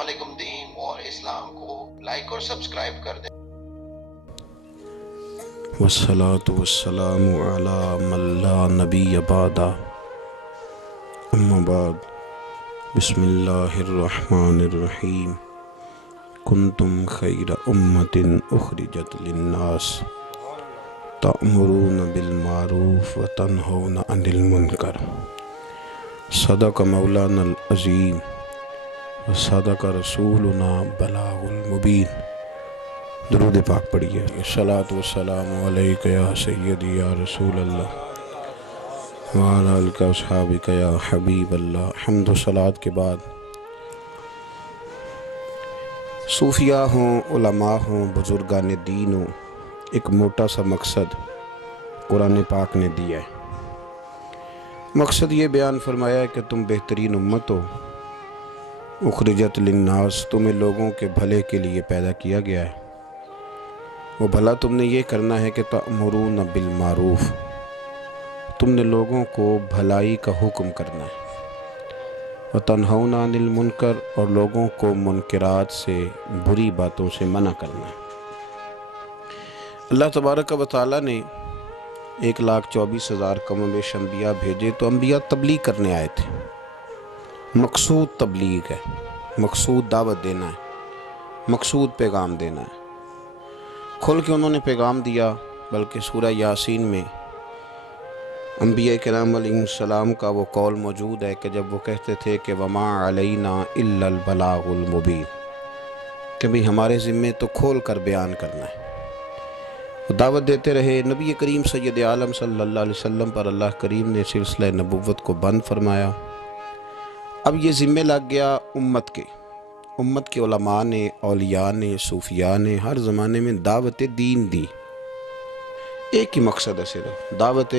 علیکم دین اور اسلام کو لائک اور سبسکرائب کر دیں۔ والصلاة والسلام على من لا نبی بعد اما بعد بسم اللہ الرحمن الرحیم کنتم خیر امت اخرجت للناس تأمرون بالمعروف وتنہون عن المنکر صدق مولانا العظیم وصدق رسولنا بلاغ المبین۔ درود پاک پڑھیے۔ الصلاۃ والسلام علیک یا سیدی یا رسول اللہ وعلی آلک و اصحابک یا حبیب اللہ۔ حمد و صلوات کے بعد صوفیاء ہوں، علماء ہوں، بزرگان دین ہوں، ایک موٹا سا مقصد قرآن پاک نے دیا ہے۔ مقصد یہ بیان فرمایا ہے کہ تم بہترین امت ہو، اخرجت للناس، تمہیں لوگوں کے بھلے کے لیے پیدا کیا گیا ہے۔ وہ بھلا تم نے یہ کرنا ہے کہ تأمرون بالمعروف، تم نے لوگوں کو بھلائی کا حکم کرنا ہے، وتنہون عن المنکر، اور لوگوں کو منکرات سے، بری باتوں سے منع کرنا ہے۔ اللہ تبارک و تعالیٰ نے 1,24,000 کم و بیش انبیاء بھیجے، تو انبیاء تبلیغ کرنے آئے تھے۔ مقصود تبلیغ ہے، مقصود دعوت دینا ہے، مقصود پیغام دینا ہے۔ کھل کے انہوں نے پیغام دیا، بلکہ سورہ یاسین میں انبیاء کرام علیہ السلام کا وہ قول موجود ہے کہ جب وہ کہتے تھے کہ وَمَا عَلَيْنَا إِلَّا الْبَلَاغُ الْمُبِينُ، کہ بھی ہمارے ذمے تو کھول کر بیان کرنا ہے۔ وہ دعوت دیتے رہے۔ نبی کریم سید عالم صلی اللہ علیہ وسلم پر اللہ کریم نے سلسلہ نبوت کو بند فرمایا۔ اب یہ ذمہ لگ گیا امت کے علماء نے، اولیاء نے، صوفیاء نے ہر زمانے میں دعوت دین دی۔ ایک ہی مقصد ہے، صرف دعوت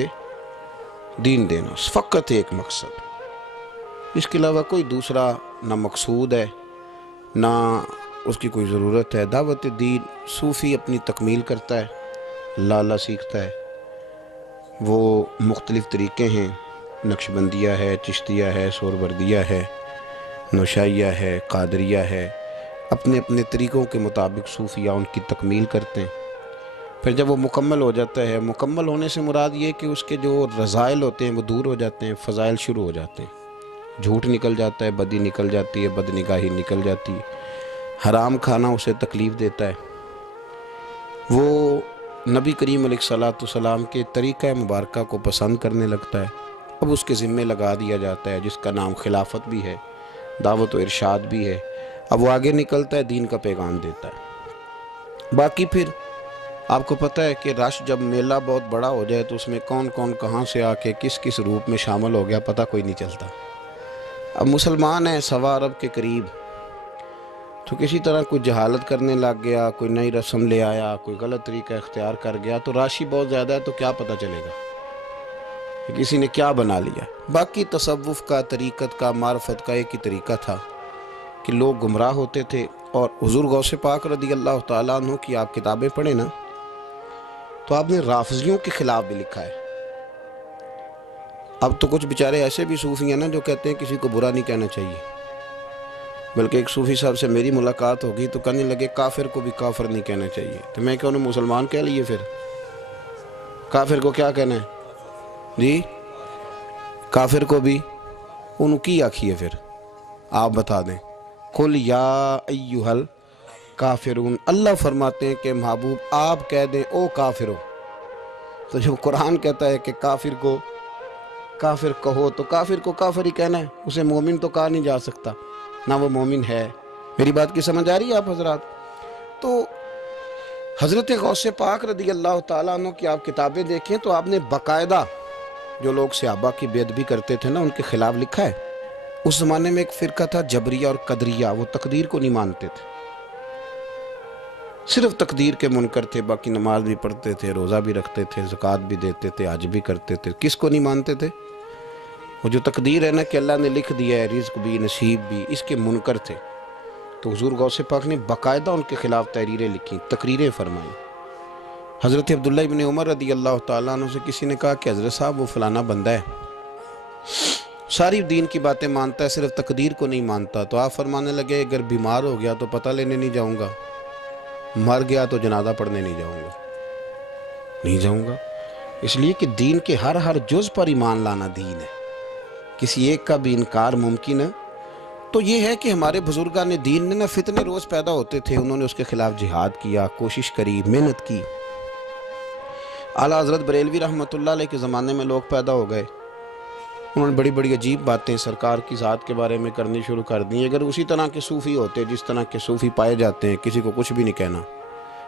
دین دینا، فقط ایک مقصد، اس کے علاوہ کوئی دوسرا نہ مقصود ہے نہ اس کی کوئی ضرورت ہے۔ دعوت دین صوفی اپنی تکمیل کرتا ہے، اللہ سیکھتا ہے۔ وہ مختلف طریقے ہیں، نقشبندیہ ہے، چشتیہ ہے، سہروردیہ ہے، نوشائیہ ہے، قادریہ ہے، اپنے اپنے طریقوں کے مطابق صوفیاء ان کی تکمیل کرتے ہیں۔ پھر جب وہ مکمل ہو جاتا ہے، مکمل ہونے سے مراد یہ کہ اس کے جو رذائل ہوتے ہیں وہ دور ہو جاتے ہیں، فضائل شروع ہو جاتے ہیں، جھوٹ نکل جاتا ہے، بدی نکل جاتی ہے، بد نگاہی نکل جاتی ہے، حرام کھانا اسے تکلیف دیتا ہے۔ وہ نبی کریم علیہ السلام کے طریقہ مبارکہ کو پسند کرنے لگتا ہے۔ اب اس کے ذمے لگا دیا جاتا ہے، جس کا نام خلافت بھی ہے، دعوت و ارشاد بھی ہے۔ اب وہ آگے نکلتا ہے، دین کا پیغام دیتا ہے۔ باقی پھر آپ کو پتہ ہے کہ رش جب میلہ بہت بڑا ہو جائے تو اس میں کون کون کہاں سے آ کے کس کس روپ میں شامل ہو گیا پتہ کوئی نہیں چلتا۔ اب مسلمان ہیں 1.25 ارب کے قریب، تو کسی طرح کوئی جہالت کرنے لگ گیا، کوئی نئی رسم لے آیا، کوئی غلط طریقہ اختیار کر گیا، تو راشی بہت زیادہ ہے، تو کیا پتہ چلے گا کہ کسی نے کیا بنا لیا۔ باقی تصوف کا، طریقت کا، معرفت کا ایک ہی طریقہ تھا کہ لوگ گمراہ ہوتے تھے۔ اور حضور غوث پاک رضی اللہ تعالیٰ عنہ کی آپ کتابیں پڑھیں نا، تو آپ نے رافضیوں کے خلاف بھی لکھا ہے۔ اب تو کچھ بیچارے ایسے بھی صوفی ہیں نا جو کہتے ہیں کسی کو برا نہیں کہنا چاہیے، بلکہ ایک صوفی صاحب سے میری ملاقات ہوگی تو کہنے لگے کافر کو بھی کافر نہیں کہنا چاہیے، تو میں کہوں مسلمان کہہ لیے، پھر کافر کو کیا کہنا ہے جی؟ کافر کو بھی انہوں کی آکھی ہے، پھر آپ بتا دیں۔ قل یا ایہا الکافرون، اللہ فرماتے ہیں کہ محبوب آپ کہہ دیں او کافرو۔ تو جب قرآن کہتا ہے کہ کافر کو کافر کہو، تو کافر کو کافر ہی کہنا ہے، اسے مومن تو کہا نہیں جا سکتا، نہ وہ مومن ہے۔ میری بات کی سمجھ آ رہی ہے آپ حضرات؟ تو حضرت غوث پاک رضی اللہ تعالیٰ عنہ کی آپ کتابیں دیکھیں تو آپ نے باقاعدہ جو لوگ صحابہ کی بے ادبی کرتے تھے نا، ان کے خلاف لکھا ہے۔ اس زمانے میں ایک فرقہ تھا جبریہ اور قدریہ، وہ تقدیر کو نہیں مانتے تھے، صرف تقدیر کے منکر تھے، باقی نماز بھی پڑھتے تھے، روزہ بھی رکھتے تھے، زکوٰۃ بھی دیتے تھے، حج بھی کرتے تھے۔ کس کو نہیں مانتے تھے؟ وہ جو تقدیر ہے نا کہ اللہ نے لکھ دیا ہے رزق بھی نصیب بھی، اس کے منکر تھے۔ تو حضور غوث پاک نے باقاعدہ ان کے خلاف تحریریں لکھیں، تقریریں فرمائیں۔ حضرت عبداللہ ابن عمر رضی اللہ تعالیٰ عنہ سے کسی نے کہا کہ حضرت صاحب وہ فلانا بندہ ہے، ساری دین کی باتیں مانتا ہے، صرف تقدیر کو نہیں مانتا. تو آپ فرمانے لگے اگر بیمار ہو گیا تو پتہ لینے نہیں جاؤں گا، مر گیا تو جنازہ پڑھنے نہیں جاؤں گا. اس لیے کہ دین کے ہر جز پر ایمان لانا دین ہے، کسی ایک کا بھی انکار ممکن ہے. تو یہ ہے کہ ہمارے بزرگان دین نے فتنے روز پیدا ہوتے تھے، انہوں نے اس کے خلاف جہاد کیا، کوشش کری، محنت کی. اعلیٰ حضرت بریلوی رحمۃ اللہ علیہ کے زمانے میں لوگ پیدا ہو گئے، انہوں نے بڑی بڑی عجیب باتیں سرکار کی ذات کے بارے میں کرنی شروع کر دی. اگر اسی طرح کے صوفی ہوتے جس طرح کے صوفی پائے جاتے ہیں، کسی کو کچھ بھی نہیں کہنا،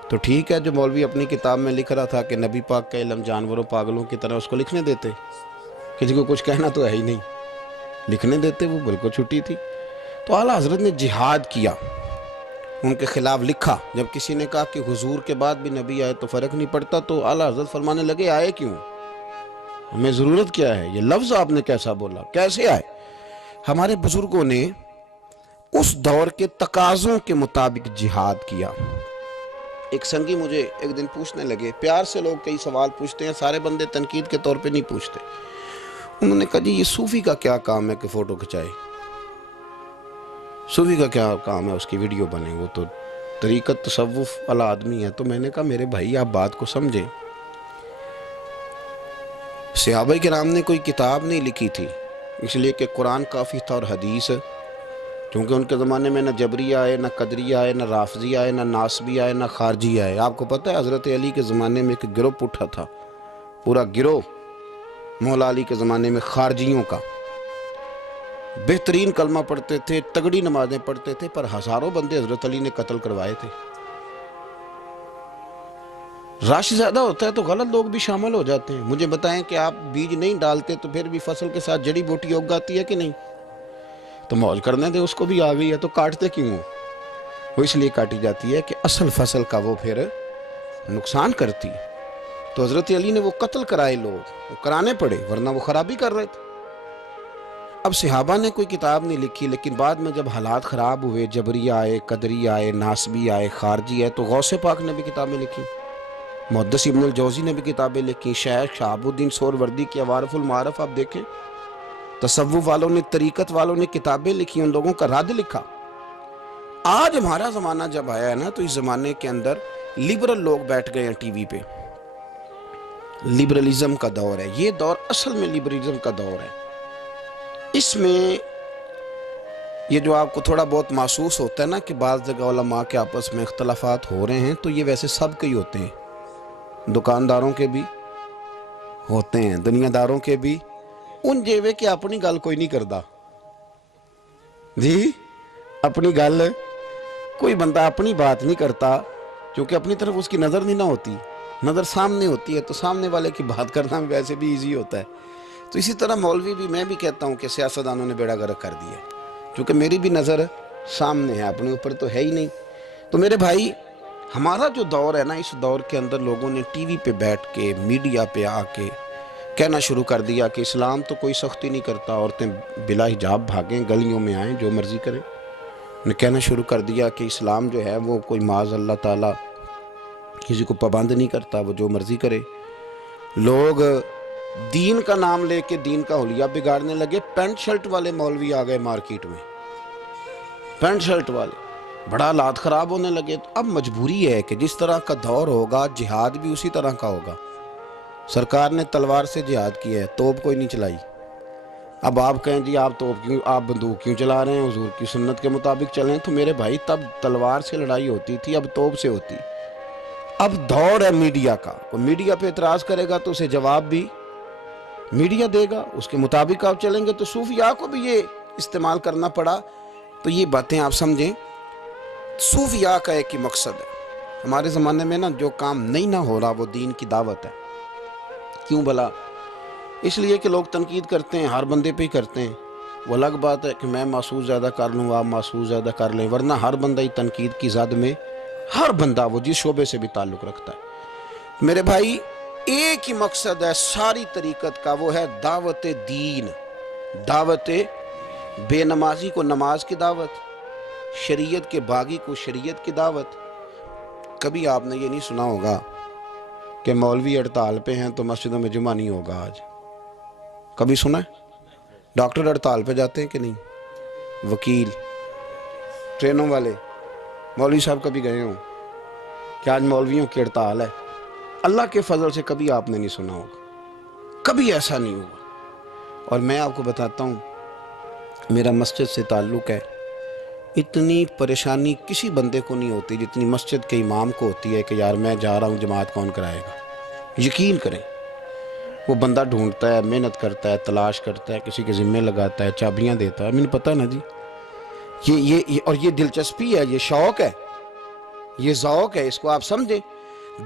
تو ٹھیک ہے. جو مولوی اپنی کتاب میں لکھ رہا تھا کہ نبی پاک کا علم جانوروں پاگلوں کی طرح، اس کو لکھنے دیتے، کسی کو کچھ کہنا تو ہے ہی نہیں، لکھنے دیتے، وہ بالکل چھٹی تھی. تو اعلیٰ حضرت نے جہاد کیا، ان کے خلاف لکھا. جب کسی نے کہا کہ حضور کے بعد بھی نبی آئے تو فرق نہیں پڑتا، تو اعلیٰ حضرت فرمانے لگے آئے کیوں، ہمیں ضرورت کیا ہے، یہ لفظ آپ نے کیسا بولا، کیسے آئے. ہمارے بزرگوں نے اس دور کے تقاضوں کے مطابق جہاد کیا. ایک سنگی مجھے ایک دن پوچھنے لگے، پیار سے لوگ کئی سوال پوچھتے ہیں، سارے بندے تنقید کے طور پہ نہیں پوچھتے. انہوں نے کہا جی یہ صوفی کا کیا کام ہے کہ فوٹو کھچائے، صوفی کا کیا کام ہے اس کی ویڈیو بنے، وہ تو طریقت تصوف والا آدمی ہے. تو میں نے کہا میرے بھائی آپ بات کو سمجھیں، صحابہ کرام نے کوئی کتاب نہیں لکھی تھی، اس لیے کہ قرآن کافی تھا اور حدیث، کیونکہ ان کے زمانے میں نہ جبری آئے، نہ قدری آئے، نہ رافضی آئے، نہ ناسبی آئے، نہ خارجی آئے. آپ کو پتہ ہے حضرت علی کے زمانے میں ایک گروہ اٹھا تھا، پورا گروہ مولا علی کے زمانے میں خارجیوں کا، بہترین کلمہ پڑھتے تھے، تگڑی نمازیں پڑھتے تھے، پر ہزاروں بندے حضرت علی نے قتل کروائے تھے. رش زیادہ ہوتا ہے تو غلط لوگ بھی شامل ہو جاتے ہیں. مجھے بتائیں کہ آپ بیج نہیں ڈالتے تو پھر بھی فصل کے ساتھ جڑی بوٹی اگ آتی ہے کہ نہیں؟ تو موج کرنے دے، اس کو بھی آ گئی ہے تو کاٹتے کیوں ہو؟ وہ اس لیے کاٹی جاتی ہے کہ اصل فصل کا وہ پھر نقصان کرتی. تو حضرت علی نے وہ قتل کرائے، لوگ وہ کرانے پڑے، ورنہ وہ خرابی کر رہے تھے. اب صحابہ نے کوئی کتاب نہیں لکھی، لیکن بعد میں جب حالات خراب ہوئے، جبری آئے، قدری آئے، ناسبی آئے، خارجی آئے، تو غوث پاک نے بھی کتابیں لکھی، محدث ابن الجوزی نے بھی کتابیں لکھی، شیخ شہاب الدین سہروردی کی عوارف المعارف آپ دیکھیں، تصوف والوں نے، طریقت والوں نے کتابیں لکھی، ان لوگوں کا رد لکھا. آج ہمارا زمانہ جب آیا ہے نا، تو اس زمانے کے اندر لبرل لوگ بیٹھ گئے ہیں ٹی وی پہ. لبرلزم کا دور ہے یہ، دور اصل میں لبرلزم کا دور ہے. اس میں یہ جو آپ کو تھوڑا بہت محسوس ہوتا ہے نا کہ بعض جگہ علماء کے آپس میں اختلافات ہو رہے ہیں، تو یہ ویسے سب کے ہی ہوتے ہیں، دکانداروں کے بھی ہوتے ہیں، دنیا داروں کے بھی. ان جیوے کہ اپنی گل کوئی نہیں کردا جی، اپنی گل کوئی بندہ اپنی بات نہیں کرتا، کیونکہ اپنی طرف اس کی نظر نہیں نہ ہوتی، نظر سامنے ہوتی ہے، تو سامنے والے کی بات کرنا بھی ویسے بھی ایزی ہوتا ہے. تو اسی طرح مولوی بھی، میں بھی کہتا ہوں کہ سیاستدانوں نے بیڑا غرق کر دیا ہے، کیونکہ میری بھی نظر سامنے ہے، اپنے اوپر تو ہے ہی نہیں. تو میرے بھائی، ہمارا جو دور ہے نا، اس دور کے اندر لوگوں نے ٹی وی پہ بیٹھ کے، میڈیا پہ آ کے کہنا شروع کر دیا کہ اسلام تو کوئی سختی نہیں کرتا، عورتیں بلا حجاب بھاگیں، گلیوں میں آئیں، جو مرضی کریں. نے کہنا شروع کر دیا کہ اسلام جو ہے وہ کوئی معاذ اللہ تعالیٰ کسی کو پابند نہیں کرتا، وہ جو مرضی کرے. لوگ دین کا نام لے کے دین کا حلیہ بگاڑنے لگے. پینٹ شرٹ والے مولوی آ گئے مارکیٹ میں، پینٹ شرٹ والے، بڑا حالات خراب ہونے لگے. تو اب مجبوری ہے کہ جس طرح کا دور ہوگا، جہاد بھی اسی طرح کا ہوگا. سرکار نے تلوار سے جہاد کیا ہے، توپ کوئی نہیں چلائی. اب آپ کہیں جی آپ توپ کیوں، آپ بندوق کیوں چلا رہے ہیں، حضور کی سنت کے مطابق چلیں. تو میرے بھائی تب تلوار سے لڑائی ہوتی تھی، اب توپ سے ہوتی. اب دور ہے میڈیا کا، وہ میڈیا پہ اعتراض کرے گا تو اسے جواب بھی میڈیا دے گا، اس کے مطابق آپ چلیں گے. تو صوفیاء کو بھی یہ استعمال کرنا پڑا. تو یہ باتیں آپ سمجھیں، صوفیاء کا ایک ہی مقصد ہے. ہمارے زمانے میں نا جو کام نہیں نہ ہو رہا وہ دین کی دعوت ہے. کیوں بھلا؟ اس لیے کہ لوگ تنقید کرتے ہیں، ہر بندے پہ ہی کرتے ہیں. وہ الگ بات ہے کہ میں محسوس زیادہ کر لوں، آپ محسوس زیادہ کر لیں، ورنہ ہر بندہ ہی تنقید کی زد میں، ہر بندہ وہ جس شعبے سے بھی تعلق رکھتا ہے. میرے بھائی، ایک ہی مقصد ہے ساری طریقت کا، وہ ہے دعوت دین، دعوت بے نمازی کو نماز کی دعوت، شریعت کے باغی کو شریعت کی دعوت. کبھی آپ نے یہ نہیں سنا ہوگا کہ مولوی ہڑتال پہ ہیں تو مسجدوں میں جمعہ نہیں ہوگا آج، کبھی سنا ہے؟ ڈاکٹر ہڑتال پہ جاتے ہیں کہ نہیں؟ وکیل، ٹرینوں والے، مولوی صاحب کبھی گئے ہوں کہ آج مولویوں کی ہڑتال ہے؟ اللہ کے فضل سے کبھی آپ نے نہیں سنا ہوگا، کبھی ایسا نہیں ہوا۔ اور میں آپ کو بتاتا ہوں، میرا مسجد سے تعلق ہے، اتنی پریشانی کسی بندے کو نہیں ہوتی جتنی مسجد کے امام کو ہوتی ہے کہ یار میں جا رہا ہوں، جماعت کون کرائے گا؟ یقین کریں، وہ بندہ ڈھونڈتا ہے، محنت کرتا ہے، تلاش کرتا ہے، کسی کے ذمے لگاتا ہے، چابیاں دیتا ہے۔ مجھے پتہ نا جی، اور یہ دلچسپی ہے، یہ شوق ہے، یہ ذوق ہے، اس کو آپ سمجھیں۔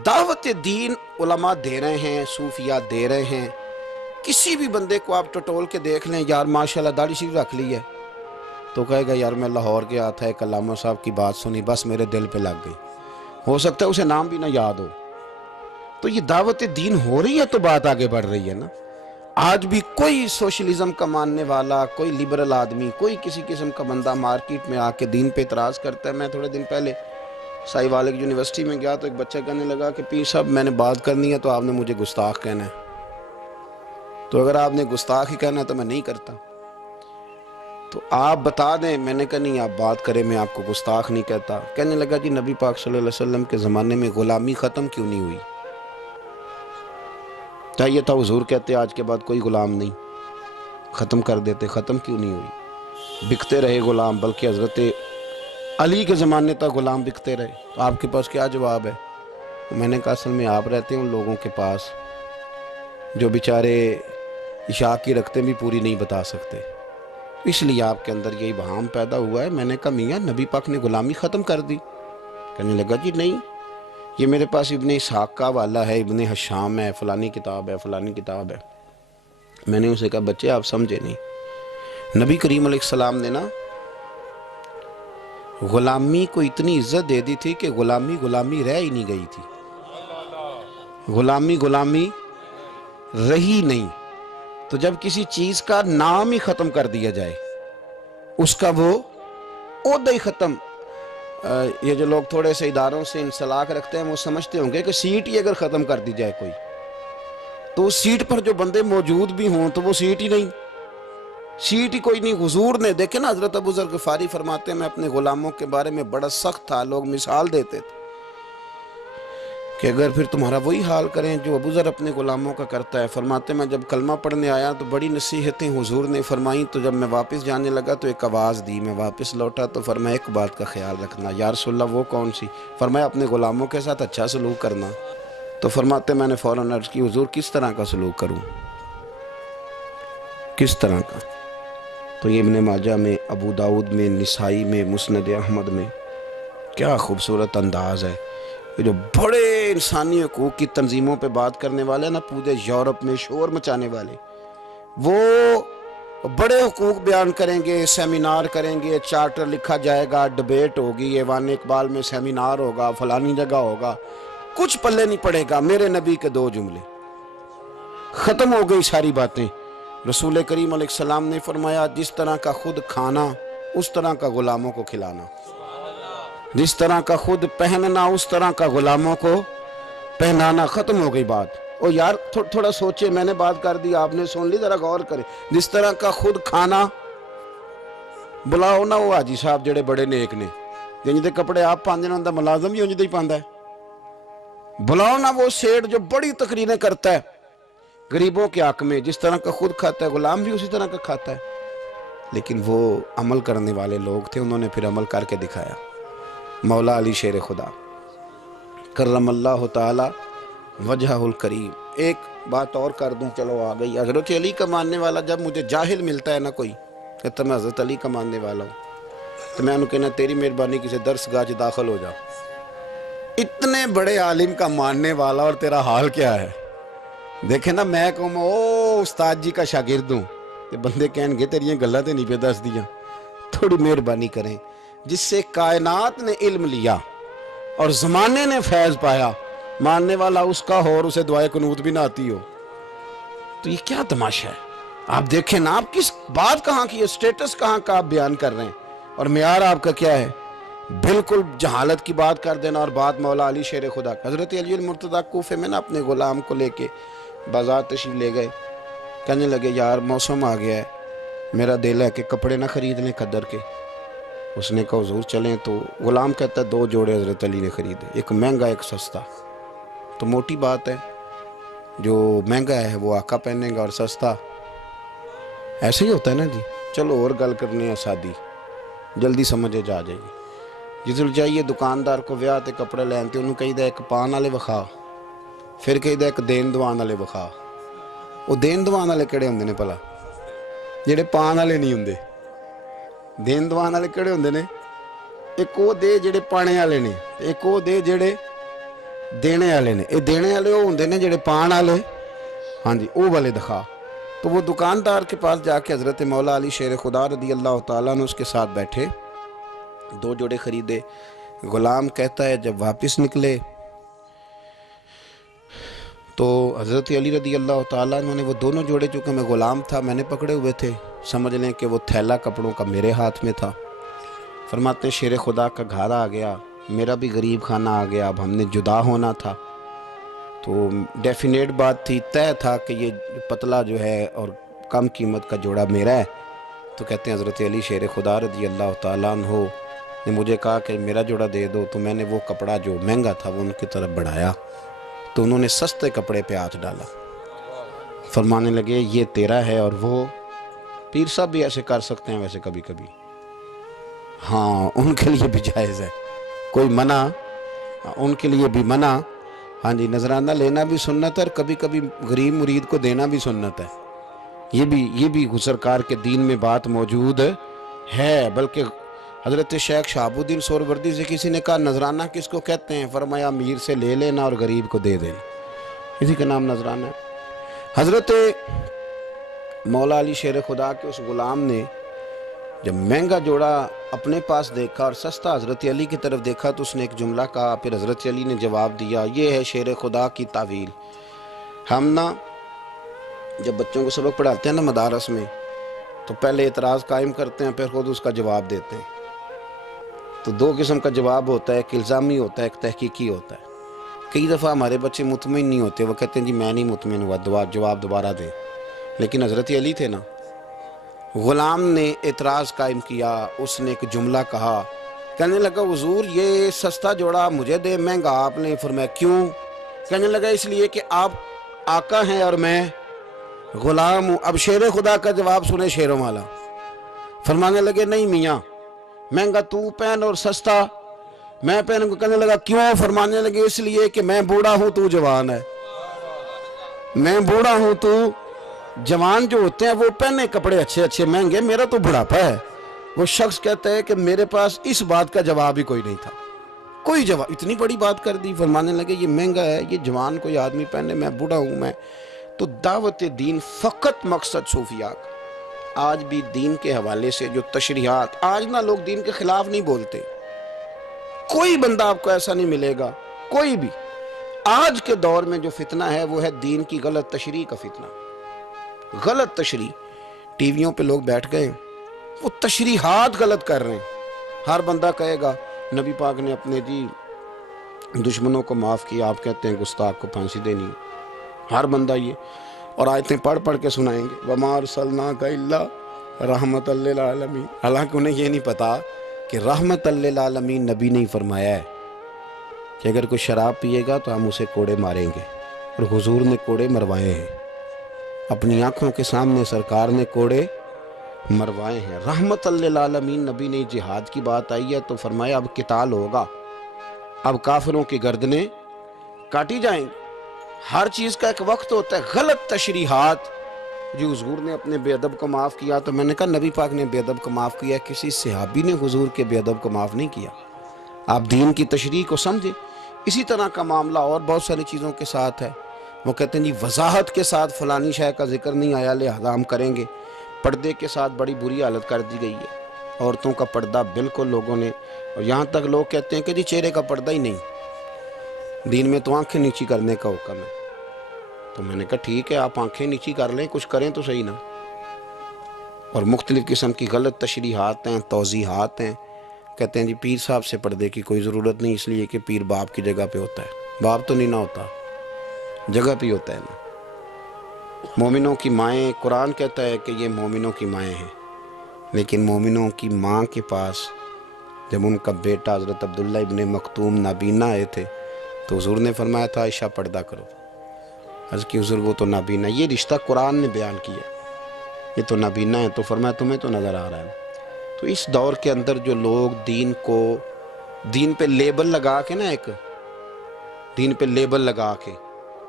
دعوت دین علماء دے رہے ہیں، صوفیاء دے رہے ہیں۔ کسی بھی بندے کو آپ ٹٹول کے دیکھ لیں، یار ماشاءاللہ داڑھی شریف رکھ لی ہے، تو کہے گا یار میں لاہور گیا تھا، ایک علامہ صاحب کی بات سنی، بس میرے دل پہ لگ گئی۔ ہو سکتا ہے اسے نام بھی نہ یاد ہو۔ تو یہ دعوت دین ہو رہی ہے تو بات آگے بڑھ رہی ہے نا۔ آج بھی کوئی سوشلزم کا ماننے والا، کوئی لبرل آدمی، کوئی کسی قسم کا بندہ مارکیٹ میں آ کے دین پہ اعتراض کرتا ہے۔ میں تھوڑے دن پہلے سائی والک یونیورسٹی میں گیا تو ایک بچہ کہنے لگا کہ پیر صاحب میں نے بات کرنی ہے تو آپ نے مجھے گستاخ کہنا ہے، تو اگر آپ نے گستاخ ہی کہنا ہے تو میں نہیں کرتا۔ تو آپ بتا دیں۔ میں نے کہا نہیں، آپ بات کریں، میں آپ کو گستاخ نہیں کہتا۔ کہنے لگا جی نبی پاک صلی اللہ علیہ وسلم کے زمانے میں غلامی ختم کیوں نہیں ہوئی؟ چاہیے تھا حضور کہتے آج کے بعد کوئی غلام نہیں، ختم کر دیتے، ختم کیوں نہیں ہوئی؟ بکتے رہے غلام، بلکہ حضرت علی کے زمانے تک غلام بکتے رہے۔ تو آپ کے پاس کیا جواب ہے؟ میں نے کہا اصل میں آپ رہتے ہیں ان لوگوں کے پاس جو بیچارے عشاء کی رکھتے بھی پوری نہیں بتا سکتے، اس لیے آپ کے اندر یہی وہام پیدا ہوا ہے۔ میں نے کہا میاں نبی پاک نے غلامی ختم کر دی؟ کہنے لگا جی نہیں، یہ میرے پاس ابن اسحاق کا حوالہ ہے، ابن حشام ہے، فلانی کتاب ہے، فلانی کتاب ہے۔ میں نے اسے کہا بچے آپ سمجھے نہیں، نبی کریم علیہ السلام نے نا غلامی کو اتنی عزت دے دی تھی کہ غلامی غلامی رہ ہی نہیں گئی تھی، غلامی غلامی رہی نہیں۔ تو جب کسی چیز کا نام ہی ختم کر دیا جائے، اس کا وہ عہدہ ہی ختم۔ یہ جو لوگ تھوڑے سے اداروں سے انسلاک رکھتے ہیں وہ سمجھتے ہوں گے کہ سیٹ ہی اگر ختم کر دی جائے کوئی، تو اس سیٹ پر جو بندے موجود بھی ہوں تو وہ سیٹ ہی نہیں، سیٹ ہی کوئی نہیں۔ حضور نے دیکھے نا، حضرت ابو ذر غفاری فرماتے ہیں میں اپنے غلاموں کے بارے میں بڑا سخت تھا، لوگ مثال دیتے تھے کہ اگر پھر تمہارا وہی حال کریں جو ابو ذر اپنے غلاموں کا کرتا ہے۔ فرماتے میں جب کلمہ پڑھنے آیا تو بڑی نصیحتیں حضور نے فرمائیں، تو جب میں واپس جانے لگا تو ایک آواز دی، میں واپس لوٹا تو فرمایا ایک بات کا خیال رکھنا۔ یا رسول اللہ وہ کون سی؟ فرمایا اپنے غلاموں کے ساتھ اچھا سلوک کرنا۔ تو فرماتے میں نے فوراً عرض کی حضور کس طرح کا سلوک کروں، کس طرح کا؟ تو یہ ابن ماجہ میں، ابو داؤد میں، نسائی میں، مسند احمد میں، کیا خوبصورت انداز ہے۔ یہ جو بڑے انسانی حقوق کی تنظیموں پہ بات کرنے والے نا، پورے یورپ میں شور مچانے والے، وہ بڑے حقوق بیان کریں گے، سیمینار کریں گے، چارٹر لکھا جائے گا، ڈبیٹ ہوگی، ایوان اقبال میں سیمینار ہوگا، فلانی جگہ ہوگا، کچھ پلے نہیں پڑے گا۔ میرے نبی کے 2 جملے، ختم ہو گئی ساری باتیں۔ رسول کریم علیہ السلام نے فرمایا جس طرح کا خود کھانا اس طرح کا غلاموں کو کھلانا، جس طرح کا خود پہننا اس طرح کا غلاموں کو پہنانا۔ ختم ہو گئی بات۔ او یار تھوڑا سوچے، میں نے بات کر دی، آپ نے سن لی، ذرا غور کریں۔ جس طرح کا خود کھانا، بلاؤ نا وہ حاجی صاحب جڑے بڑے نیک نے، جن دے کپڑے آپ پاندے نے ان دا ملازم بھی انج دے ہی پاندا ہے۔ بلاؤ نا وہ سیٹ جو بڑی تقریریں کرتا ہے غریبوں کے حق میں، جس طرح کا خود کھاتا ہے غلام بھی اسی طرح کا کھاتا ہے۔ لیکن وہ عمل کرنے والے لوگ تھے، انہوں نے پھر عمل کر کے دکھایا۔ مولا علی شیر خدا کرم اللہ تعالی وجہ الکریم۔ ایک بات اور کر دوں، چلو آ گئی۔ حضرت علی کا ماننے والا جب مجھے جاہل ملتا ہے نا کوئی کہتا میں حضرت علی کا ماننے والا ہوں، تو میں انہوں کہنا تیری مہربانی کسی درس گاہ داخل ہو جا۔ اتنے بڑے عالم کا ماننے والا اور تیرا حال کیا ہے؟ دیکھیں نا، میں کہوں او استاد جی کا شاگرد ہوں، کہ بندے کہیں گے تیری گلہ تے نہیں پہ دس دیا۔ تھوڑی مہربانی کریں، جس سے کائنات نے علم لیا اور زمانے نے فیض پایا، ماننے والا اس کا ہو اور اسے دعائے قنوت بھی نہ آتی ہو، تو یہ کیا تماشا ہے؟ آپ دیکھیں نا، آپ کس بات کہاں کی ہے، سٹیٹس کہاں کا آپ بیان کر رہے ہیں، اور معیار آپ کا کیا ہے؟ بالکل جہالت کی بات کر دینا۔ اور بات مولا علی شیر خدا، حضرت علی المرتضیٰ کوفے میں نا اپنے غلام کو لے کے بازار تشریف لے گئے، کہنے لگے یار موسم آ گیا ہے، میرا دل ہے کہ کپڑے نہ خرید لیں قدر کے. اس نے کہا حضور چلیں. تو غلام کہتا ہے 2 جوڑے حضرت علی نے خریدے, ایک مہنگا ایک سستا. تو موٹی بات ہے, جو مہنگا ہے وہ آقا پہنے گا اور سستا ایسے ہی ہوتا ہے نا جی. چلو اور گل کرنے ہیں سادی, جلدی سمجھے جا جائے گی. جس جائیے دکاندار کو ویاہ تے کپڑے لین تے انہوں کہیدا ایک پان والے وکھا, پھر کہیدا ایک دین دوان والے وکھا. وہ دین دوان والے کہڑے ہوندے نے بھلا؟ جڑے پان والے نہیں ہوندے. دین دوان والے کہڑے ہوندے نے؟ ایک وہ دے جڑے پانے والے نے, ایک وہ دے جڑے دینے والے نے. یہ دینے والے وہ ہوندے نے جڑے پان والے, ہاں جی وہ والے دکھا. تو وہ دکاندار کے پاس جا کے حضرت مولا علی شیر خدا رضی اللہ تعالیٰ نے اس کے ساتھ بیٹھے, 2 جوڑے خریدے. غلام کہتا ہے جب واپس نکلے تو حضرت علی رضی اللہ تعالیٰ نے وہ دونوں جوڑے, چونکہ میں غلام تھا میں نے پکڑے ہوئے تھے, سمجھ لیں کہ وہ تھیلا کپڑوں کا میرے ہاتھ میں تھا. فرماتے ہیں شیر خدا کا گھر آ گیا, میرا بھی غریب خانہ آ گیا. اب ہم نے جدا ہونا تھا تو ڈیفینیٹ بات تھی, طے تھا کہ یہ پتلا جو ہے اور کم قیمت کا جوڑا میرا ہے. تو کہتے ہیں حضرت علی شیر خدا رضی اللہ تعالیٰ عنہ نے مجھے کہا کہ میرا جوڑا دے دو. تو میں نے وہ کپڑا جو مہنگا تھا وہ ان کی طرف بڑھایا, تو انہوں نے سستے کپڑے پہ ہاتھ ڈالا. فرمانے لگے یہ تیرا ہے. اور وہ پیر صاحب بھی ایسے کر سکتے ہیں ویسے کبھی کبھی, ہاں ان کے لیے بھی جائز ہے, کوئی منع ان کے لیے بھی منع. ہاں جی, نذرانہ لینا بھی سنت ہے اور کبھی کبھی غریب مرید کو دینا بھی سنت ہے. یہ بھی سرکار کے دین میں بات موجود ہے. بلکہ حضرت شیخ شہاب الدین سہروردی سے کسی نے کہا نذرانہ کس کو کہتے ہیں؟ فرمایا امیر سے لے لینا اور غریب کو دے دینا, اسی کا نام نذرانہ ہے. حضرت مولا علی شیر خدا کے اس غلام نے جب مہنگا جوڑا اپنے پاس دیکھا اور سستا حضرت علی کی طرف دیکھا تو اس نے ایک جملہ کہا. پھر حضرت علی نے جواب دیا, یہ ہے شیر خدا کی تعویل. ہم نا جب بچوں کو سبق پڑھاتے ہیں نا مدارس میں, تو پہلے اعتراض قائم کرتے ہیں پھر خود اس کا جواب دیتے ہیں. تو 2 قسم کا جواب ہوتا ہے, ایک الزامی ہوتا ہے, ایک تحقیقی ہوتا ہے. کئی دفعہ ہمارے بچے مطمئن نہیں ہوتے, وہ کہتے ہیں جی میں نہیں مطمئن ہوا, جواب دوبارہ دیں. لیکن حضرت علی تھے نا, غلام نے اعتراض قائم کیا, اس نے ایک جملہ کہا, کہنے لگا حضور یہ سستا جوڑا مجھے دے, مہنگا آپ نے. فرمایا کیوں؟ کہنے لگا اس لیے کہ آپ آقا ہیں اور میں غلام ہوں. اب شیر خدا کا جواب سنے شیروں والا. فرمانے لگے نہیں میاں, مہنگا تو پہن اور سستا میں پہن کو. کہنے لگا کیوں؟ فرمانے لگے اس لیے کہ میں بوڑھا ہوں تو جوان ہے, میں بوڑھا ہوں تو جوان جو ہوتے ہیں وہ پہنے کپڑے اچھے مہنگے, میرا تو بڑھاپا ہے. وہ شخص کہتا ہے کہ میرے پاس اس بات کا جواب ہی کوئی نہیں تھا, کوئی جواب. اتنی بڑی بات کر دی. فرمانے لگے یہ مہنگا ہے, یہ جوان کوئی آدمی پہنے, میں بوڑھا ہوں. میں تو دعوت دین فقط مقصد صوفیاء کا. آج بھی دین کے حوالے سے جو تشریحات, آج نہ لوگ دین کے خلاف نہیں بولتے, کوئی بندہ آپ کو ایسا نہیں ملے گا, کوئی بھی. آج کے دور میں جو فتنہ ہے وہ ہے دین کی غلط تشریح کا فتنہ. غلط تشریح, ٹی ویوں پہ لوگ بیٹھ گئے, وہ تشریحات غلط کر رہے ہیں. ہر بندہ کہے گا نبی پاک نے اپنے دشمنوں کو معاف کیا, آپ کہتے ہیں گستاخ کو پھانسی دینی. ہر بندہ یہ, اور آیتیں پڑھ کے سنائیں گے, وَمَا أَرْسَلْنَاكَ إِلَّا رَحْمَةً لِّلْعَالَمِينَ. حالانکہ انہیں یہ نہیں پتا کہ رحمت للعالمین نبی نے فرمایا ہے کہ اگر کوئی شراب پیے گا تو ہم اسے کوڑے ماریں گے, اور حضور نے کوڑے مروائے ہیں, اپنی آنکھوں کے سامنے سرکار نے کوڑے مروائے ہیں. رحمت للعالمین نبی نے. جہاد کی بات آئی ہے تو فرمایا اب قتال ہوگا, اب کافروں کی گردنیں کاٹی جائیں گی. ہر چیز کا ایک وقت ہوتا ہے. غلط تشریحات, جی حضور نے اپنے بے ادب کو معاف کیا, تو میں نے کہا نبی پاک نے بے ادب کو معاف کیا, کسی صحابی نے حضور کے بے ادب کو معاف نہیں کیا. آپ دین کی تشریح کو سمجھیں. اسی طرح کا معاملہ اور بہت ساری چیزوں کے ساتھ ہے. وہ کہتے ہیں جی وضاحت کے ساتھ فلانی شے کا ذکر نہیں آیا لہذا ہم کریں گے. پردے کے ساتھ بڑی بری حالت کر دی گئی ہے. عورتوں کا پردہ بالکل لوگوں نے, اور یہاں تک لوگ کہتے ہیں کہ جی چہرے کا پردہ ہی نہیں, دین میں تو آنکھیں نیچی کرنے کا حکم ہے. تو میں نے کہا ٹھیک ہے آپ آنکھیں نیچی کر لیں, کچھ کریں تو صحیح نا. اور مختلف قسم کی غلط تشریحات ہیں, توضیحات ہیں. کہتے ہیں جی پیر صاحب سے پردے کی کوئی ضرورت نہیں, اس لیے کہ پیر باپ کی جگہ پہ ہوتا ہے. باپ تو نہیں نہ ہوتا, جگہ پہ ہوتا ہے نا. مومنوں کی مائیں, قرآن کہتا ہے کہ یہ مومنوں کی مائیں ہیں. لیکن مومنوں کی ماں کے پاس جب ان کا بیٹا حضرت عبداللہ ابن مکتوم نابینا آئے تھے تو حضور نے فرمایا تھا عائشہ پردہ کرو. عرض کی حضور وہ تو نابینا، یہ رشتہ قرآن نے بیان کیا، یہ تو نابینا ہے. تو فرمایا تمہیں تو نظر آ رہا ہے. تو اس دور کے اندر جو لوگ دین پہ لیبل لگا کے نا، ایک دین پہ لیبل لگا کے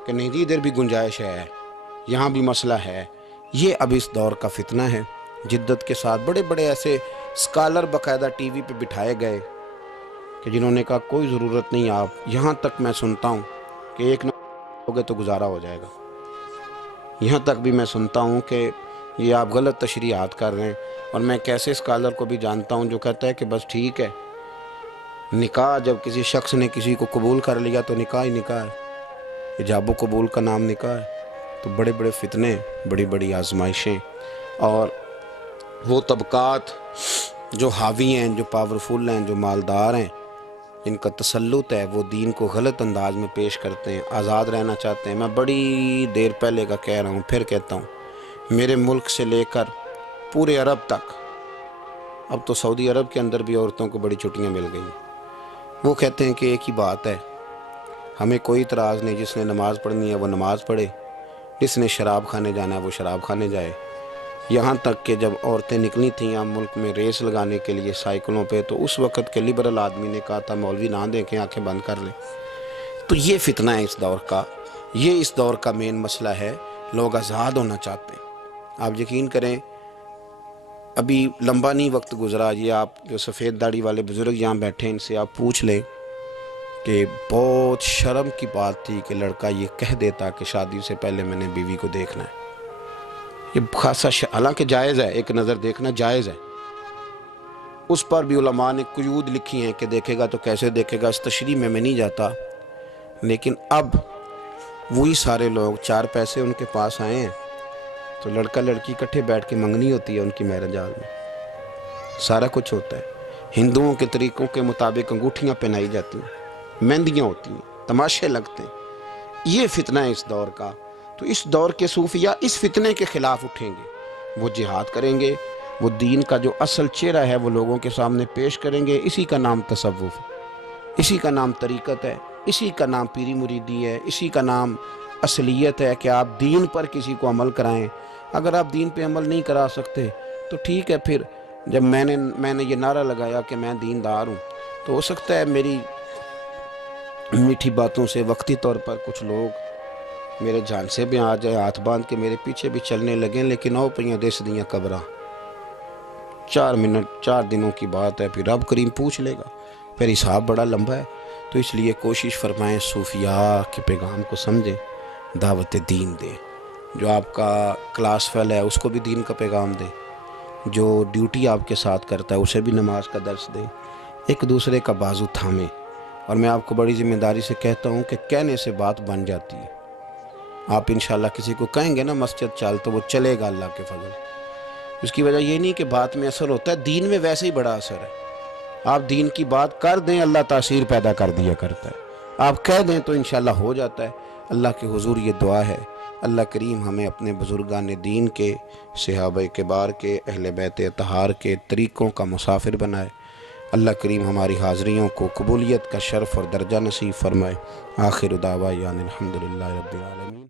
کہ نہیں جی ادھر بھی گنجائش ہے، یہاں بھی مسئلہ ہے، یہ اب اس دور کا فتنہ ہے. جدت کے ساتھ بڑے بڑے ایسے اسکالر باقاعدہ ٹی وی پہ بٹھائے گئے کہ جنہوں نے کہا کوئی ضرورت نہیں، آپ یہاں تک میں سنتا ہوں کہ ایک نہ ہوگے تو گزارا ہو جائے گا. یہاں تک بھی میں سنتا ہوں کہ یہ آپ غلط تشریحات کر رہے ہیں. اور میں کیسے اسکالر کو بھی جانتا ہوں جو کہتا ہے کہ بس ٹھیک ہے، نکاح جب کسی شخص نے کسی کو قبول کر لیا تو نکاح ہی نکاح ہے، ایجاب و قبول کا نام نکاح ہے. تو بڑے بڑے فتنے، بڑی بڑی آزمائشیں، اور وہ طبقات جو حاوی ہیں، جو پاورفل ہیں، جو مالدار ہیں، جن کا تسلط ہے، وہ دین کو غلط انداز میں پیش کرتے ہیں، آزاد رہنا چاہتے ہیں. میں بڑی دیر پہلے کا کہہ رہا ہوں، پھر کہتا ہوں، میرے ملک سے لے کر پورے عرب تک، اب تو سعودی عرب کے اندر بھی عورتوں کو بڑی چھٹیاں مل گئی. وہ کہتے ہیں کہ ایک ہی بات ہے، ہمیں کوئی اعتراض نہیں، جس نے نماز پڑھنی ہے وہ نماز پڑھے، جس نے شراب کھانے جانا ہے وہ شراب کھانے جائے. یہاں تک کہ جب عورتیں نکلی تھیں یہاں ملک میں ریس لگانے کے لیے سائیکلوں پہ، تو اس وقت کے لبرل آدمی نے کہا تھا مولوی نہ دیکھیں، آنکھیں بند کر لیں. تو یہ فتنہ ہے اس دور کا، یہ اس دور کا مین مسئلہ ہے. لوگ آزاد ہونا چاہتے ہیں. آپ یقین کریں، ابھی لمبا نہیں وقت گزرا، یہ آپ جو سفید داڑھی والے بزرگ یہاں بیٹھے ہیں ان سے آپ پوچھ لیں کہ بہت شرم کی بات تھی کہ لڑکا یہ کہہ دیتا کہ شادی سے پہلے میں نے بیوی کو دیکھنا ہے. یہ خاصا حالانکہ جائز ہے، ایک نظر دیکھنا جائز ہے. اس پر بھی علماء نے قیود لکھی ہیں کہ دیکھے گا تو کیسے دیکھے گا، اس تشریح میں نہیں جاتا. لیکن اب وہی سارے لوگ، چار پیسے ان کے پاس آئے ہیں تو لڑکا لڑکی اکٹھے بیٹھ کے منگنی ہوتی ہے، ان کی میرج ہال میں سارا کچھ ہوتا ہے. ہندوؤں کے طریقوں کے مطابق انگوٹھیاں پہنائی جاتی ہیں، مہندیاں ہوتی ہیں، تماشے لگتے ہیں. یہ فتنہ ہے اس دور کا. تو اس دور کے صوفیاء اس فتنے کے خلاف اٹھیں گے، وہ جہاد کریں گے، وہ دین کا جو اصل چہرہ ہے وہ لوگوں کے سامنے پیش کریں گے. اسی کا نام تصوف، اسی کا نام طریقت ہے، اسی کا نام پیری مریدی ہے، اسی کا نام اصلیت ہے کہ آپ دین پر کسی کو عمل کرائیں. اگر آپ دین پہ عمل نہیں کرا سکتے تو ٹھیک ہے، پھر جب میں نے یہ نعرہ لگایا کہ میں دیندار ہوں، تو ہو سکتا ہے میری میٹھی باتوں سے وقتی طور پر کچھ لوگ میرے جان سے بھی آ جائے، ہاتھ باندھ کے میرے پیچھے بھی چلنے لگیں. لیکن او پئیاں دس دیاں قبراں، 4 منٹ 4 دنوں کی بات ہے، پھر رب کریم پوچھ لے گا، پھر حساب بڑا لمبا ہے. تو اس لیے کوشش فرمائیں صوفیاء کے پیغام کو سمجھیں، دعوت دین دیں. جو آپ کا کلاس فیل ہے اس کو بھی دین کا پیغام دیں، جو ڈیوٹی آپ کے ساتھ کرتا ہے اسے بھی نماز کا درس دیں. ایک دوسرے کا بازو تھامیں. اور میں آپ کو بڑی ذمہ داری سے کہتا ہوں کہ کہنے سے بات بن جاتی ہے. آپ انشاءاللہ کسی کو کہیں گے نا مسجد چل، تو وہ چلے گا اللہ کے فضل. اس کی وجہ یہ نہیں کہ بات میں اثر ہوتا ہے، دین میں ویسے ہی بڑا اثر ہے. آپ دین کی بات کر دیں، اللہ تاثیر پیدا کر دیا کرتا ہے. آپ کہہ دیں تو انشاءاللہ ہو جاتا ہے. اللہ کے حضور یہ دعا ہے، اللہ کریم ہمیں اپنے بزرگان دین کے، صحابہ کبار کے، اہل بیت اطہار کے طریقوں کا مسافر بنائے. اللہ کریم ہماری حاضریوں کو قبولیت کا شرف اور درجہ نصیب فرمائے. آخر دعوانا الحمدللہ رب العالمین.